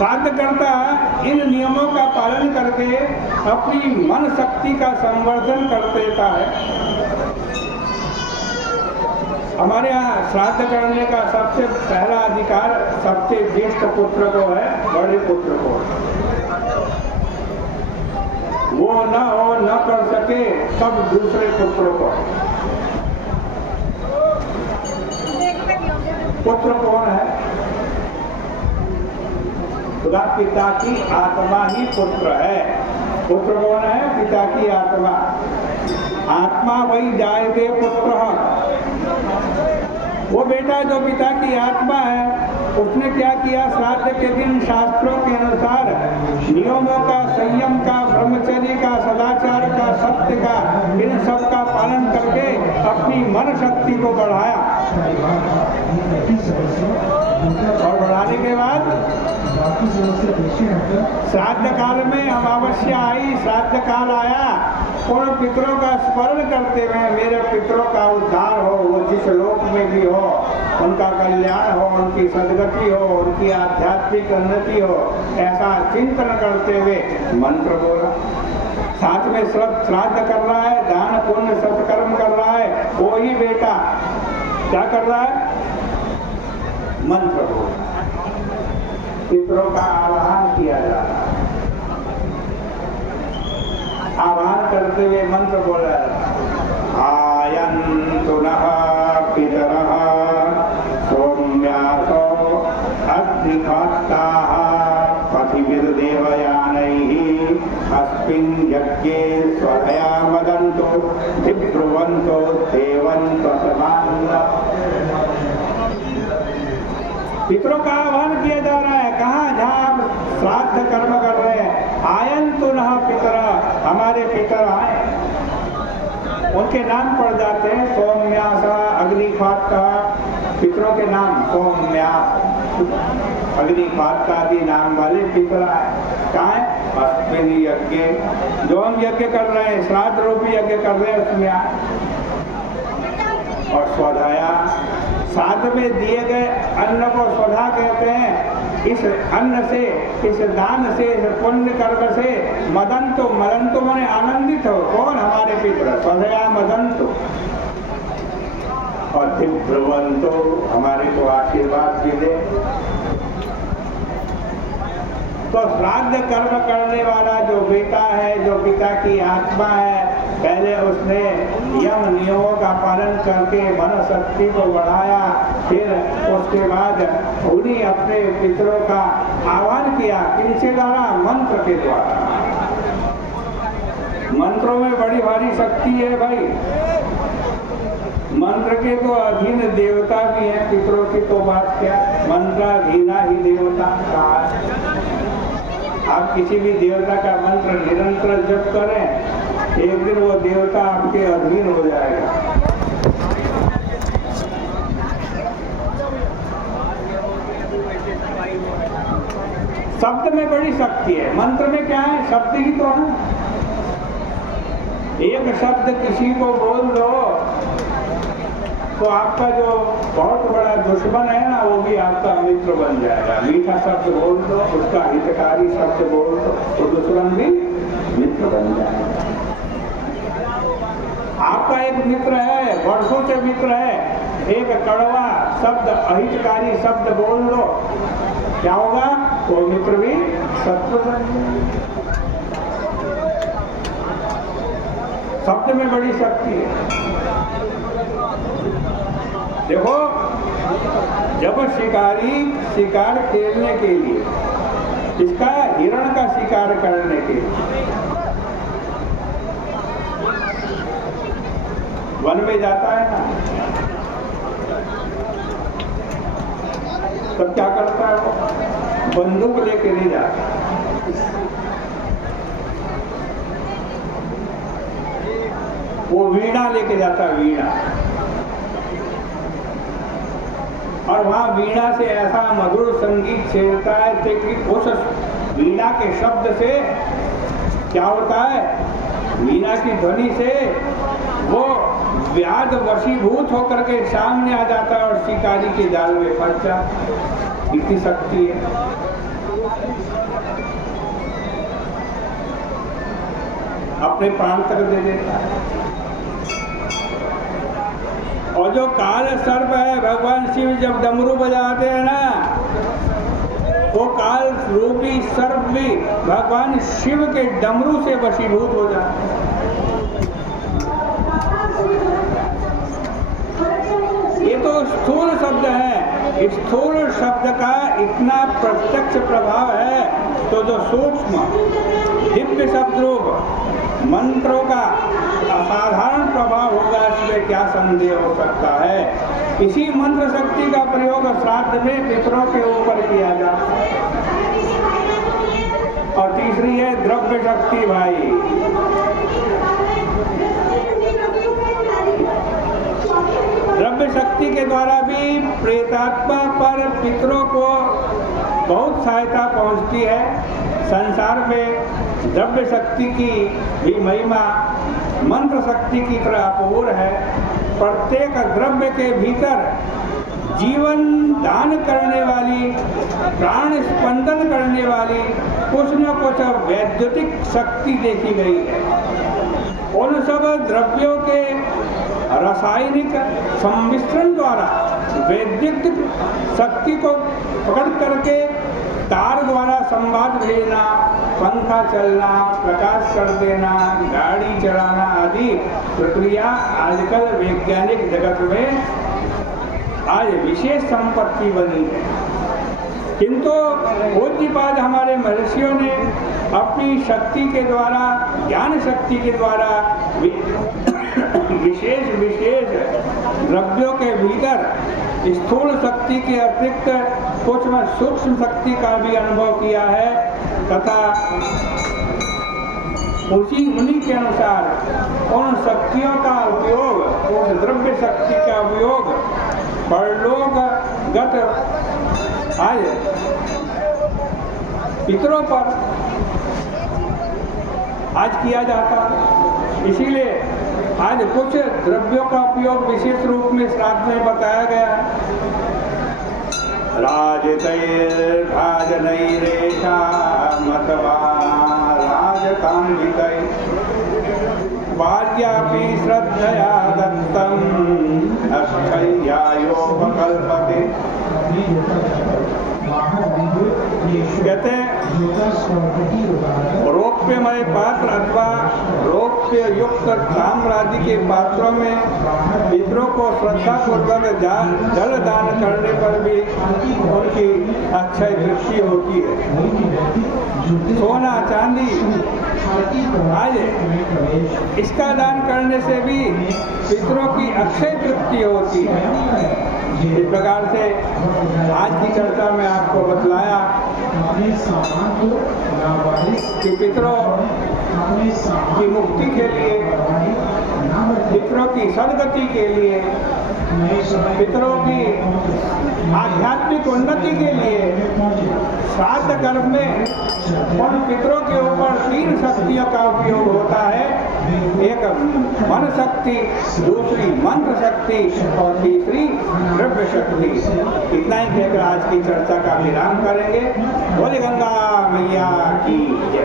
श्राद्धकर्ता इन नियमों का पालन करके अपनी मन शक्ति का संवर्धन कर देता है। हमारे यहाँ श्राद्ध करने का सबसे पहला अधिकार सबसे ज्येष्ठ पुत्र को है, बड़े पुत्र को। वो न कर सके तब दूसरे पुत्र को। पुत्र कौन है? खुदा पिता की आत्मा ही पुत्र है। पुत्र कौन है? पिता की आत्मा। आत्मा वही जायते पुत्र। वो बेटा जो पिता की आत्मा है, उसने क्या किया? श्राद्ध के दिन शास्त्रों के अनुसार नियमों का, संयम का, ब्रह्मचर्य का, सदाचार का, सत्य का, इन सब का पालन करके अपनी मन शक्ति को बढ़ाया। और बढ़ाने के बाद श्राद्ध काल में अमावस्या आई, श्राद्ध काल आया, उन पितरों का स्मरण करते हुए मेरे पितरों का उद्धार हो, वो जिस लोक में भी हो, उनका कल्याण हो, उनकी सदगति हो, उनकी आध्यात्मिक उन्नति हो, ऐसा चिंतन करते हुए मंत्र बोला। साथ में श्राद्ध कर रहा है, दान पुण्य सत्कर्म कर रहा है, वो ही बेटा क्या कर रहा है? मंत्र बोला। पितरों का आह्वान किया जा रहा है। आह्वान करते हुए मंत्र बोला, आयन्तु नः पितरः सौम्यासो अग्निहोत्राः पथिभिर्देवयानैः अस्मिन् यज्ञे स्वधया मदन्तु धिब्रुवन्तो देवन्तो समानः। पितरों का आह्वान किया जा रहा है। कहाँ? जहाँ आप श्राद्ध कर्म कर रहे हैं। आयन्तु नः पितरः, हमारे पितर आए, उनके नाम पड़ जाते हैं सौम्यास, अग्निहोत्र। पितरों के नाम सौम्यास, अग्निहोत्र आदि नाम वाले पितर आए। कहाँ है? अस्मिन् यज्ञ, जो हम यज्ञ कर रहे हैं, श्राद्ध रूपी यज्ञ कर रहे हैं, उसमें आए। और स्वधाया, श्राद्ध में दिए गए अन्न को स्वधा कहते हैं। इस अन्न से, इस दान से, इस पुण्य कर्म से मदंतो, मदंतो माने आनंदित हो। कौन? हमारे पितर। स्वधया मदंतो। और धिब्रुवन्तो, हमारे को आशीर्वाद भी दे। तो श्राद्ध कर्म करने वाला जो बेटा है, जो पिता की आत्मा है, पहले उसने यम नियमों का पालन करके मन शक्ति को बढ़ाया, फिर उसके बाद उन्हीं अपने पितरों का आह्वान किया। किनके द्वारा? मंत्र के द्वारा। मंत्रों में बड़ी भारी शक्ति है भाई। मंत्र के तो अधीन देवता भी हैं, पितरों की तो बात क्या। मंत्राधीना ही देवता कहा। आप किसी भी देवता का मंत्र निरंतर जप करें, एक दिन वो देवता आपके अधीन हो जाएगा। शब्द में बड़ी शक्ति है। मंत्र में क्या है? शब्द ही तो है। एक शब्द किसी को बोल दो तो आपका जो बहुत बड़ा दुश्मन है ना, वो भी आपका मित्र बन जाएगा। मीठा शब्द बोल दो, उसका हितकारी शब्द बोल दो, तो दुश्मन भी मित्र बन जाएगा। आपका एक मित्र है, वर्षों से मित्र है, एक कड़वा शब्द, अहितकारी शब्द बोल दो, क्या होगा? वो मित्र भी शत्रु बन जाएगा। शब्द में बड़ी शक्ति है। देखो, जब शिकारी शिकार खेलने के लिए, इसका हिरण का शिकार करने के लिए वन में जाता है ना, तब क्या करता है? वो बंदूक लेके नहीं जाता, वो वीणा लेके जाता है, वीणा। और वहाँ वीणा से ऐसा मधुर संगीत छेड़ता है कि उस वीणा के शब्द से क्या होता है? वीणा की ध्वनि से वो व्याध वशीभूत होकर के सामने आ जाता है और शिकारी के जाल में फंस जाता है। इतनी शक्ति है। अपने प्राण तक दे देता है। और जो काल सर्प है, भगवान शिव जब डमरू बजाते हैं ना, वो काल रूपी सर्प भी भगवान शिव के डमरू से वशीभूत हो जाते हैं। ये तो स्थूल शब्द है, स्थूल शब्द का इतना प्रत्यक्ष प्रभाव है, तो जो सूक्ष्म दिव्य शब्द रूप मंत्रों का असाधारण प्रभाव होगा, इसमें क्या संदेह हो सकता है। इसी मंत्र शक्ति का प्रयोग श्राद्ध में पितरों के ऊपर किया जाता है। और तीसरी है द्रव्य शक्ति। भाई, द्रव्य शक्ति के द्वारा भी प्रेतात्मा पर पितरों को बहुत सहायता पहुंचती है। संसार में द्रव्य शक्ति की भी महिमा मंत्र शक्ति की तरह अपूर्व है। प्रत्येक द्रव्य के भीतर जीवन दान करने वाली, प्राण स्पंदन करने वाली कुछ न कुछ वैद्युतिक शक्ति देखी गई है। उन सब द्रव्यों के रासायनिक सम्मिश्रण द्वारा वैद्युतिक शक्ति को पकड़ करके तार द्वारा संवाद भेजना, पंखा चलना, प्रकाश कर देना, गाड़ी चलाना आदि प्रक्रिया आजकल वैज्ञानिक जगत में आज विशेष संपत्ति बनी है। किंतु पूज्यपाद हमारे महर्षियों ने अपनी शक्ति के द्वारा, ज्ञान शक्ति के द्वारा विशेष विशेष द्रव्यों के भीतर स्थूल शक्ति के अतिरिक्त कुछ में सूक्ष्म शक्ति का भी अनुभव किया है, तथा उन्हीं के अनुसार उन शक्तियों का उपयोग, उस द्रव्य शक्ति का उपयोग परलोकगत आज पितरों पर आज किया जाता है। इसीलिए आज कुछ द्रव्यों का उपयोग विशेष रूप में श्राद्ध में बताया गया है। राजतैर्भाजनैरेषा मतवा राजकान्वितै वार्यापि श्रद्धया दत्तम् अक्षय्यायोपकल्पते। कहते रौप्यमय पात्र अथवा रौप्य युक्त ताम्र आदि के पात्रों में पितरों को श्रद्धा पूर्वक जल दान करने पर भी उनकी अक्षय तृप्ति होती है। सोना चांदी आज इसका दान करने से भी पितरों की अक्षय तृप्ति होती है। इस प्रकार से आज की चर्चा में आपको बतलाया कि पितरों की मुक्ति के लिए, पितरों की सद्गति के लिए, पितरों की आध्यात्मिक उन्नति के लिए श्राद्ध कर्म में उन पितरों के ऊपर 3 शक्तियों का उपयोग होता है। एक मन शक्ति, दूसरी मंत्र शक्ति और तीसरी द्रव्य शक्ति। इतना ही कहकर आज की चर्चा का विराम करेंगे। बोले गंगा मैया की जय।